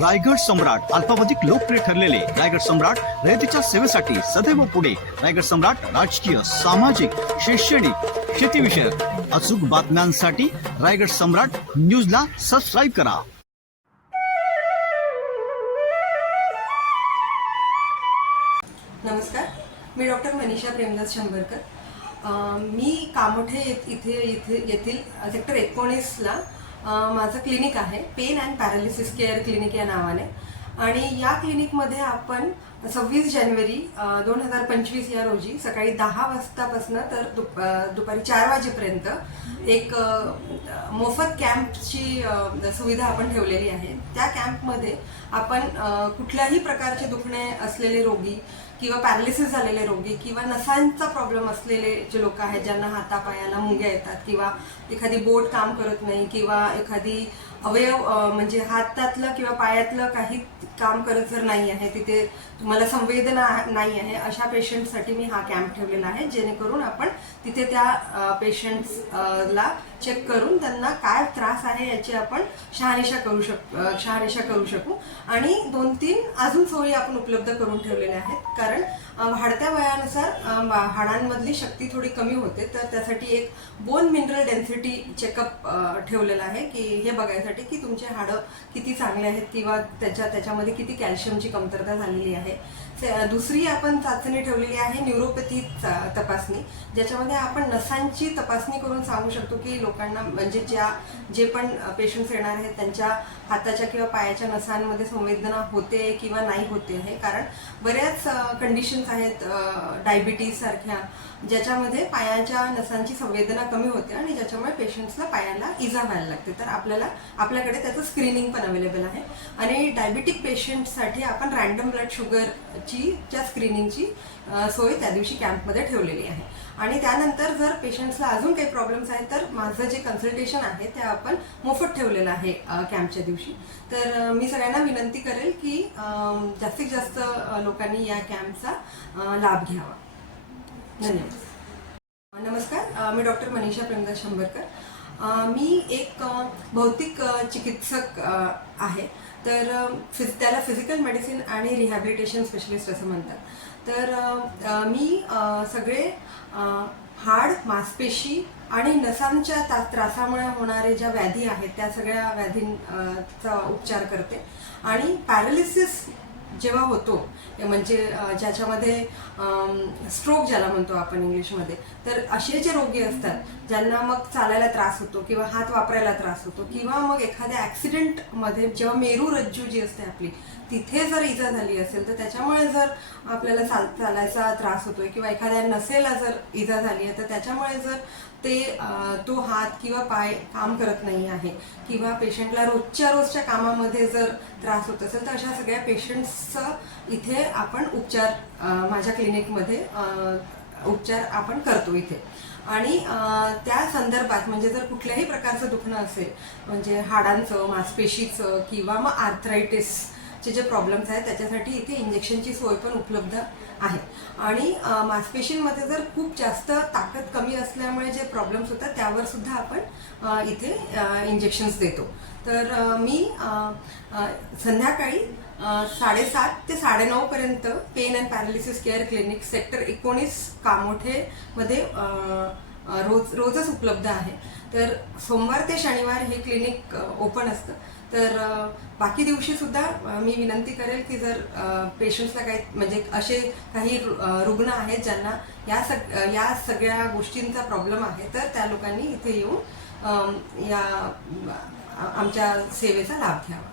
रायगड सम्राट अल्पावधिक लोकप्रिय ठरलेले रायगड सम्राट रयतेच्या सेवेसाठी सदैव पुढे. रायगड सम्राट राजकीय सामाजिक शैक्षणिक शेतीविषयक अचूक बातम्यांसाठी रायगड सम्राट न्यूजला सबस्क्राईब करा. नमस्कार. मी डॉक्टर मनीषा प्रेमदास शंभरकर. मी कामोठे इथे येथील सेक्टर एकोणीसला माझं क्लिनिक आहे. Pain and paralysis care clinic या नावाने. आणि या क्लिनिकमध्ये आपण सव्वीस जानेवारी दोन हजार पंचवीस या रोजी सकाळी दहा वाजतापासनं तर दुप दुपारी चार वाजेपर्यंत एक मोफत कॅम्पची सुविधा आपण ठेवलेली आहे. त्या कॅम्पमध्ये आपण कुठल्याही प्रकारचे दुखणे असलेले रोगी किंवा पॅरालिसिस झालेले रोगी किंवा नसांचा प्रॉब्लेम असलेले जे लोक आहेत ज्यांना हातापायाला मुंग्या येतात किंवा एखादी बोट काम करत नाही किंवा एखादी अवयव म्हणजे हातातलं किंवा पायातलं काही काम करत जर नाही आहे तिथे तुम्हाला संवेदना नाही आहे अशा पेशंटसाठी मी हा कॅम्प ठेवलेला आहे जेणेकरून आपण तिथे त्या पेशंट्सला चेक करून त्यांना काय त्रास आहे याची आपण शहानिशा करू शक शहानिशा करू शकू. आणि दोन तीन अजून सोयी आपण उपलब्ध करून ठेवलेल्या आहेत कारण वाढत्या वयानुसार हाडांमधली शक्ती थोडी कमी होते. तर त्यासाठी एक बोन मिनरल डेन्सिटी चेकअप ठेवलेला आहे की हे बघायसाठी की तुमचे हाडं किती चांगले आहेत किंवा त्याच्या त्याच्यामध्ये किती कॅल्शियमची कमतरता झालेली आहे. से- दुसरी आपण चाचणी ठेवलेली आहे न्यूरोपॅथी तपासणी ज्याच्यामध्ये आपण नसांची तपासणी करून सांगू शकतो की लोकांना म्हणजे ज्या जे पण पेशंट्स येणार आहेत त्यांच्या हाताच्या किंवा पायाच्या नसांमध्ये संवेदना होते किंवा नाही होते आहे कारण बऱ्याच कंडिशन्स आहेत डायबिटीज सारख्या ज्याच्यामध्ये पायाच्या नसांची संवेदना कमी होते आणि ज्याच्यामुळे पेशंट्सला पायाला इजा व्हायला लागते. तर आपल्याला आपल्याकडे त्याचं स्क्रीनिंग पण अवेलेबल आहे. आणि डायबिटिक पेशंटसाठी आपण रॅन्डम ब्लड शुगरची च्या स्क्रीनिंगची सोय त्या दिवशी कॅम्पमध्ये ठेवलेली आहे. आणि त्यानंतर जर पेशंट्सला अजून काही प्रॉब्लेम्स आहेत तर माझं जे कन्सल्टेशन आहे ते आपण मोफत ठेवलेलं आहे कॅम्पच्या दिवशी. तर मी सगळ्यांना विनंती करेल की जास्तीत जास्त लोकांनी या कॅम्पचा लाभ घ्यावा. धन्यवाद. नमस्कार. मी डॉक्टर मनीषा प्रेमदास शंभरकर. मी एक भौतिक चिकित्सक आहे. तर फिज त्याला फिजिकल मेडिसिन आणि रिहॅबिलिटेशन स्पेशलिस्ट असं म्हणतात. तर मी सगळे हाड मांसपेशी आणि नसांच्या ता त्रासामुळे होणारे ज्या व्याधी आहेत त्या सगळ्या व्याधींचा उपचार करते. आणि पॅरालिसिस जेव्हा होतो म्हणजे ज्याच्यामध्ये स्ट्रोक ज्याला म्हणतो आपण इंग्लिशमध्ये तर असे जे रोगी असतात ज्यांना मग चालायला त्रास होतो किंवा हात वापरायला त्रास होतो किंवा मग एखाद्या ॲक्सिडेंटमध्ये जेव्हा मेरू रज्जू जी असते आपली तिथे जर इजा झाली असेल तर त्याच्यामुळे जर आपल्याला चाल चालायचा त्रास होतोय किंवा एखाद्या नसेला जर इजा झाली आहे तर त्याच्यामुळे जर ते तो हात किंवा पाय काम करत नाही आहे किंवा पेशंटला रोजच्या रोजच्या कामामध्ये जर त्रास होत असेल तर अशा सगळ्या पेशंट्स पेशंट्सचं इथे आपण उपचार माझ्या क्लिनिकमध्ये उपचार आपण करतो इथे. आणि त्या संदर्भात म्हणजे जर कुठल्याही प्रकारचं दुखणं असेल म्हणजे हाडांचं मांसपेशीचं किंवा मग आर्थरायटिस चे जे प्रॉब्लेम्स आहेत त्याच्यासाठी इथे इंजेक्शनची सोय पण उपलब्ध आहे. आणि अ, मांसपेशींमध्ये जर खूप जास्त ताकद कमी असल्यामुळे जे प्रॉब्लेम्स होतात त्यावर सुद्धा आपण इथे इंजेक्शन्स देतो. तर मी संध्याकाळी साडेसात ते साडेनऊ पर्यंत pain and paralysis care clinic sector एकोणीस कामोठेमध्ये रोज रोजच उपलब्ध आहे. तर सोमवार ते शनिवार हे क्लिनिक ओपन असतं. तर बाकी दिवशी सुद्धा मी विनंती करेल की जर पेशंट्सला काही म्हणजे असे काही रुग्ण आहेत ज्यांना या सग या सगळ्या गोष्टींचा प्रॉब्लेम आहे तर त्या लोकांनी इथे येऊन या आमच्या सेवेचा लाभ घ्यावा.